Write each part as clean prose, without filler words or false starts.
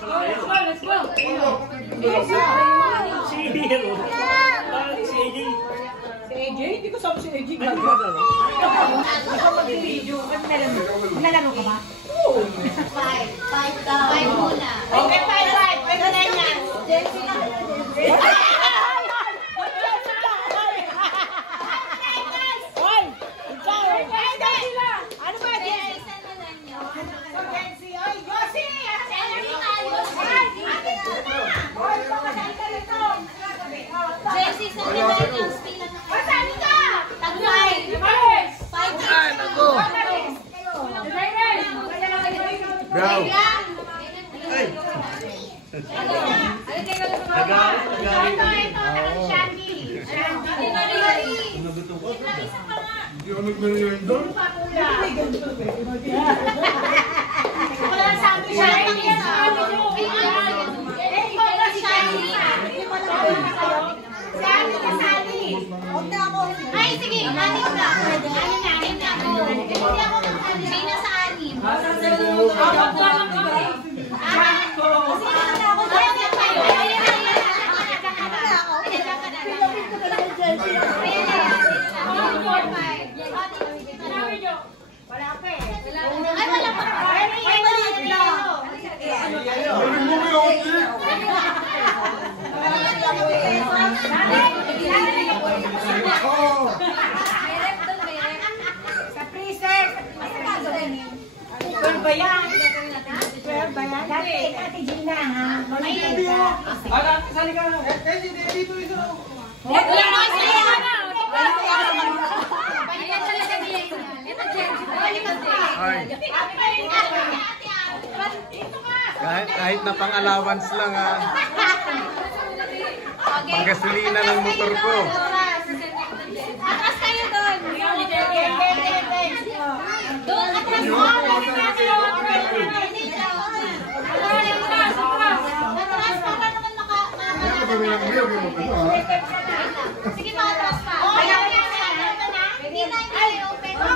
Let's go! Si Hero. Si AJ. Si AJ? Hindi ko sabi si AJ. Ikaw mag-video. Nalaro ka ba? Oo. 5 muna. Okay, 5. Pwede na yan. Jency na. Brown. Hindi ako nag-merienda doon. Wala sabi siya. Ay, sige, anim na. Anim na ako. Hindi ako makakali na sa anim. Wala pa eh. Ay, wala pa. Ay, Sa freezer. Pwede ba yan? Pwede ba yan? Dati, Ate Gina, ha? Sali ka na. Dito ito. wala na sa'yo. Ayan talaga niya. Ito, Jency. Kahit na pang-allowance lang ha. Panggasolina ng motor ko. Atras kayo doon. Doon, atras mo. Atras para naman sige, matras pa. Hindi na i-open na.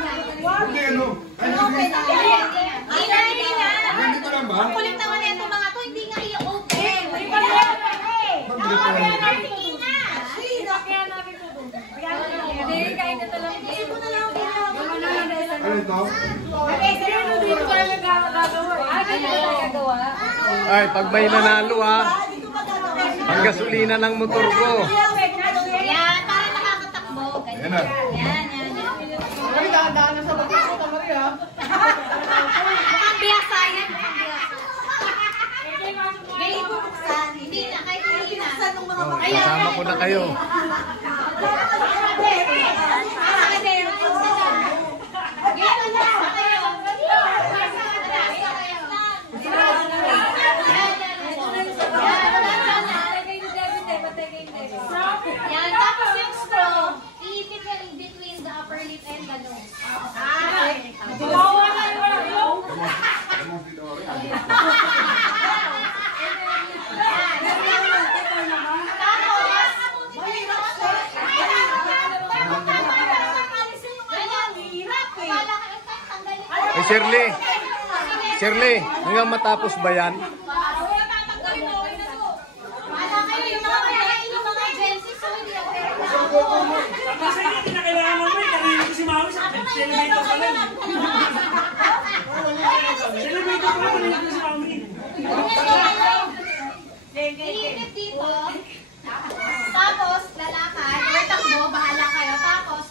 Hindi ano? I-open na. Hindi na. Hindi ko lang ba? Ang kulit naman na itong mga to, hindi nga i-open. Ano ito? Ay, pag may nanalo ha. Panggasolina ng motor ko. Yan, para nakakatakbo. Yan na. Yan. Ay, dahan-dahan na sa batis ko, Maria. Mukhang biyasa yan. Hindi bubuksan. Hindi na, kahit hindi na. Kasama ko na kayo. Yan, tapos yung straw, iipit yan in between the upper lip and the nose. Shirley, hanggang matapos ba yan? Kasi hindi na kailangan mo eh. Narinig ko si Maui sa celebrator pa lang. Celebrator pa lang, narinig ko si Maui. Iinit dito. Tapos, lalakad. Or takbo, bahala kayo. Tapos,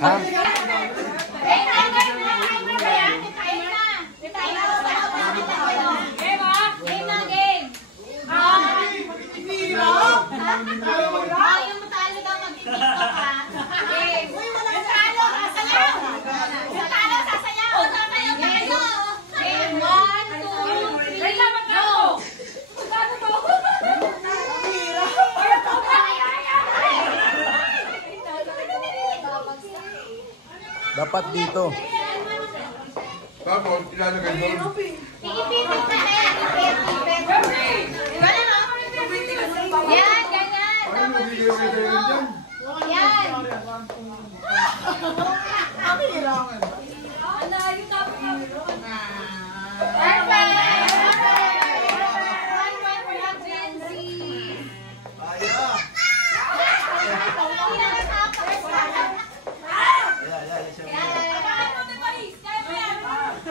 Ha? Dapat dito. Tapos, ilalagay doon. Yan, ganyan. Paano Tapos magiging referent dyan? yan.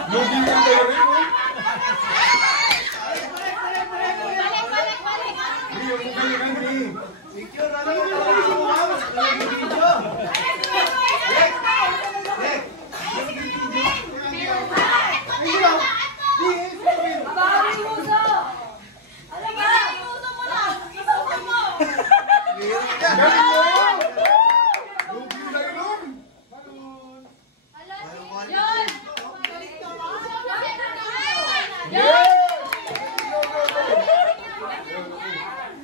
Lugi yung tayo rin mo. Hindi, yung magalingan ni. Galing mo! Lugi na ilong!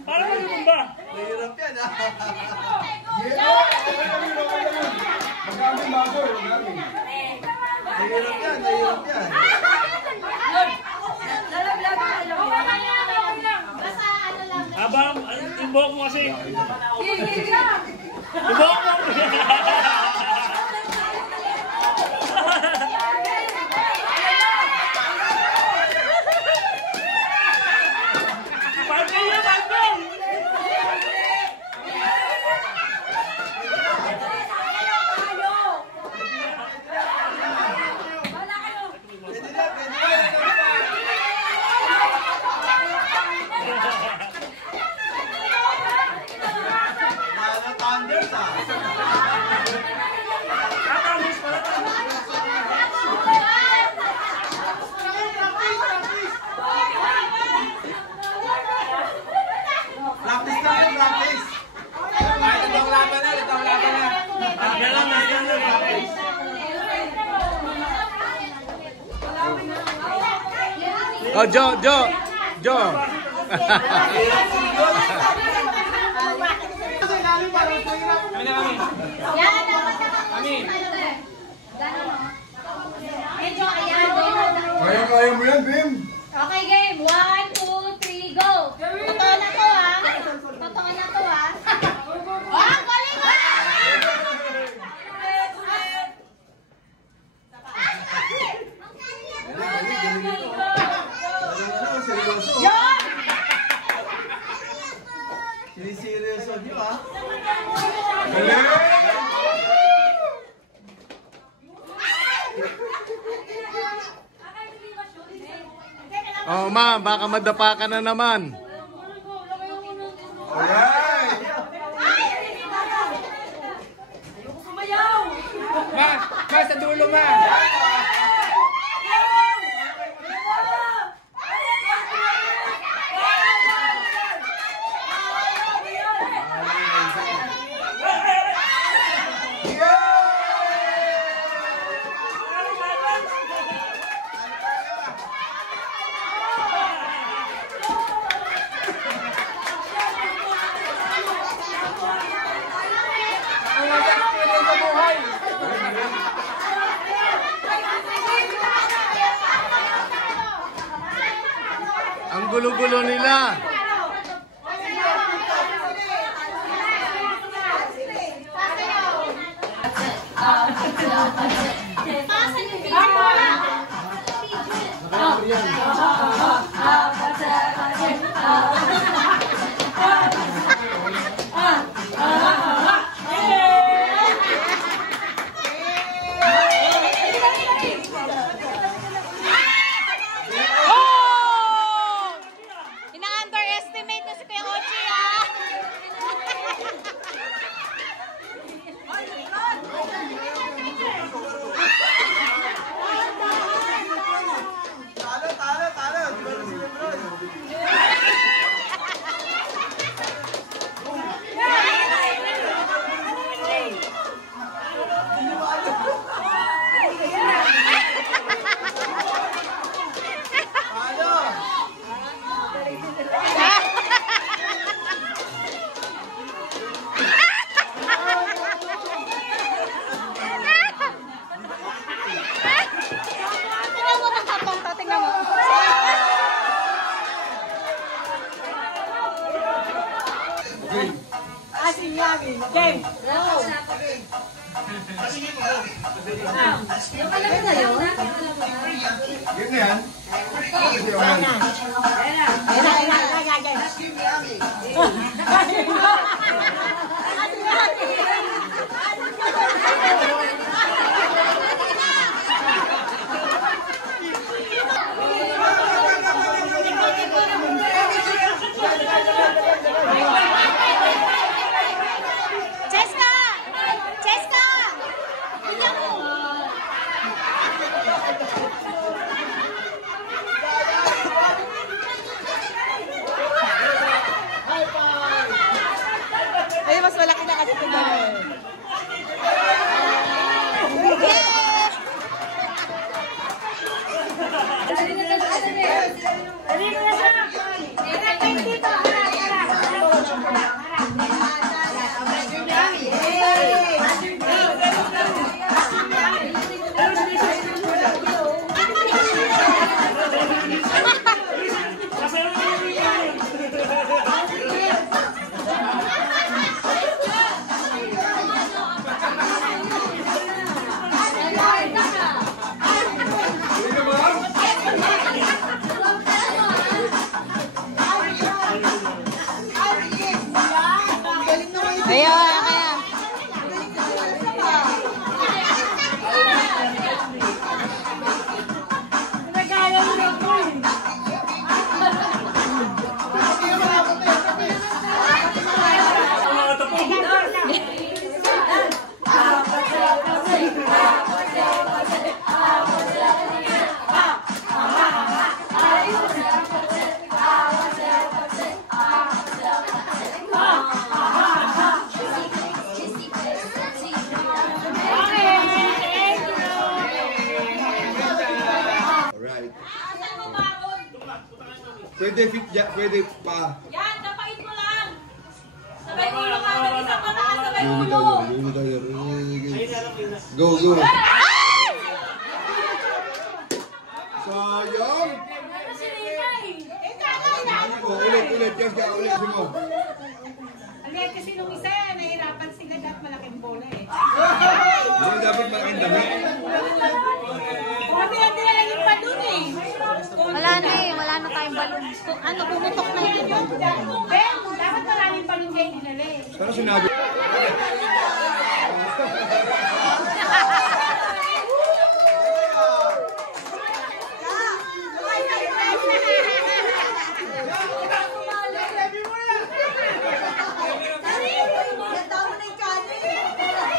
Parang magumba. Magkano yung baso? Abang, yung buhok mo kasi. Yung buhok mo. Pagkay na, pagkay! Tatambos pala, tatambos. Practice lang yun, practice! Itong laban na, itong laban na. Galang na, galang na. Oh, Jo. Yan, dapat medyo ayan. Kaya mo yan, Bim! Okay, game. 1, 2, 3, go! Totoo na to, ha? Totoo na to, ha? Ah, galing mo! Yun! Siniseryoso niyo, ha? Oh, ma, baka madapa ka na naman. Ayan! Ma, sa dulo, ma. Ang nag-experience sa buhay. Ang gulo-gulo nila. Ina-underestimate na si Kuya Ochi, ha? Yun na yan. Cheska! Cheska! Tingnan mo! Ay, mas malaki na kasi ito. Kaya. Alright. Pwede pa. Yan, kapait mo lang. Sabay ulo ka, isang mataas sabay ulo. Go, go. Sayang. Ulit. Yes, ka. Ulit. Simo. Alay, kasi nung isa, nahirapan sila dahil malaking bola eh. Hindi dapat malaking dami. Kasi hindi na lang yung balon eh. Wala na eh, wala na tayong balon. Ano, pumutok na yun. Ben, dapat maraming balon kayo dinala eh. Pero sinabi.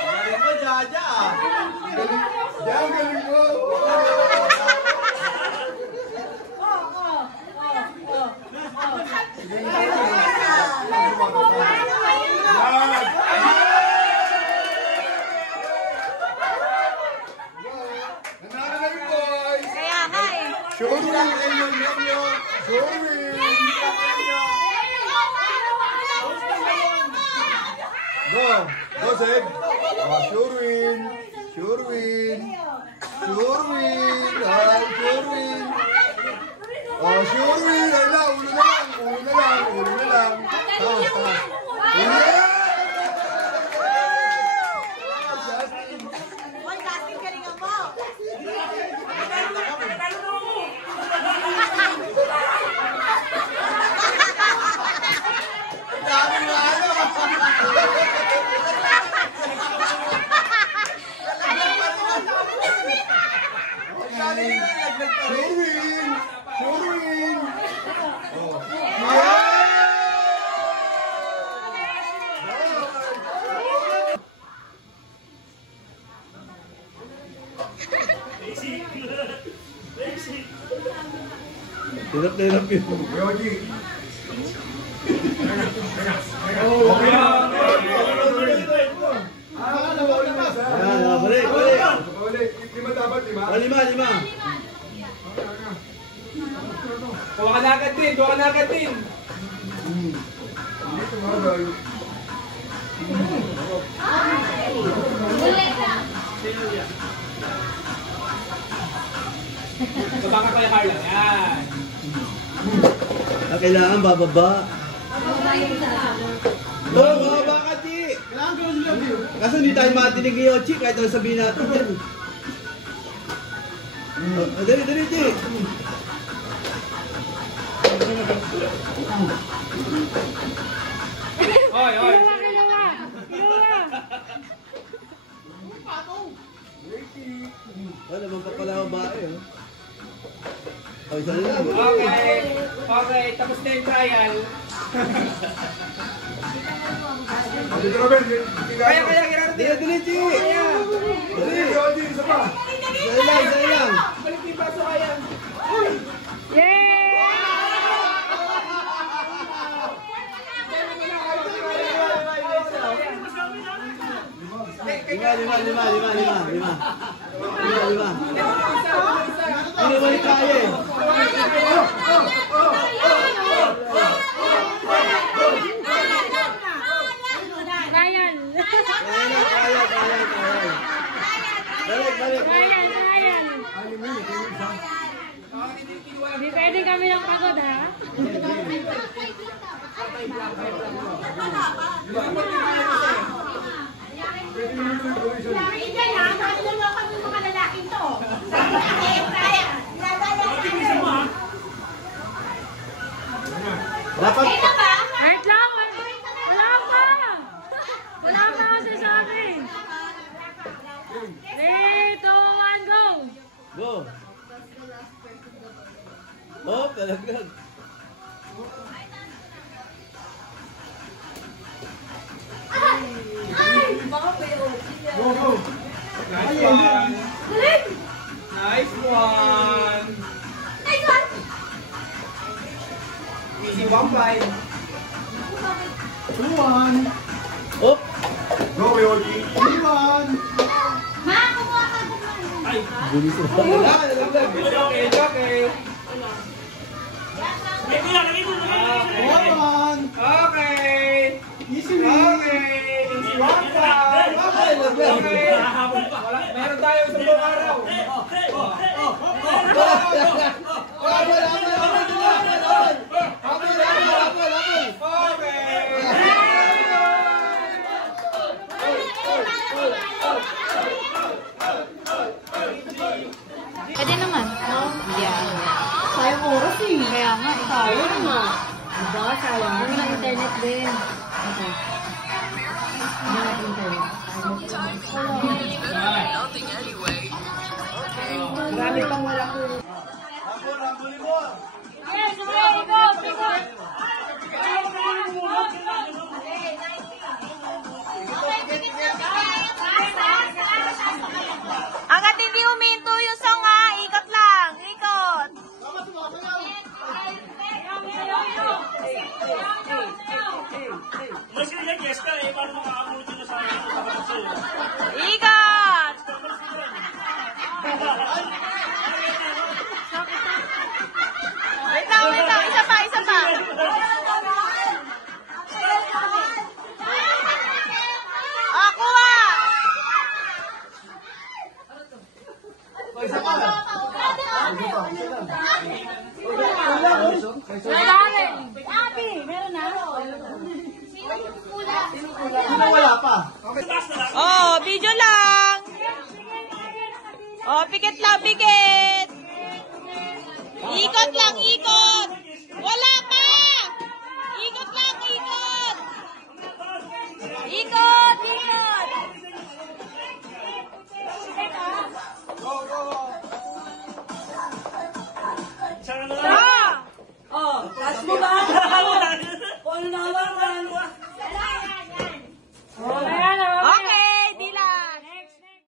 Galing mo, Jaja. Galing mo. Kaya nga eh. Showroom, Showroom. Go, go, Zed. Showroom, Showroom, Showroom, ay, Showroom. Showroom, ay na, ulo na lang. Taas. Hoy, Justin, galingan mo. Showroom. Hirap yun. Yogi. Okay na. Balik. Lima dapat, lima. Lima. Kuha ka na agad din. Hindi tumabay. Kabaka kay Carla. Yan. Kailangan bababa. Bababa ka, Di. Kailangan ko yung love you. Kaso hindi tayo matinig ni Yoshi kahit ano sabihin natin. Dali, Chi. Oy, oy. Wala naman pa pala ang bae, oh. Oh, isa lang. Okay. Okay, tapos na yung trial. Kaya, Dali, Chi. Dali. Isa lang. Balik yung baso kaya. Lima. Hindi balik kaya eh. Balik. Hindi pwede kami ng pagod, ha? Dapat Right lang, wala pa! Wala pa kasi sa akin. 3, 2, 1, go! go. Oh, talaga. Nice one. Nice one. Easy 1-5. Oh, Ma, kumuha ka Okay, okay. Okay. Easy 1-5. Okay. Wala, meron tayo sa buong araw. Pwede naman. Yeah. Sayang oras eh. Kaya nga, sayang nga. Diba? Sayang. Ano na internet din. Okay. Ano na internet? Marami pang wala ko. Yes, okay, go, go. Hanggat hindi huminto yung sanga, ikot lang, ikot. Mas kaya yes ka eh, paano makakamulit na sa akin? Ikot. Wait lang, isa pa. Kuha. Ate, meron na. sino wala pa? Oh, video lang. Oh, pikit lang, pikit. Ikot lang, ikot.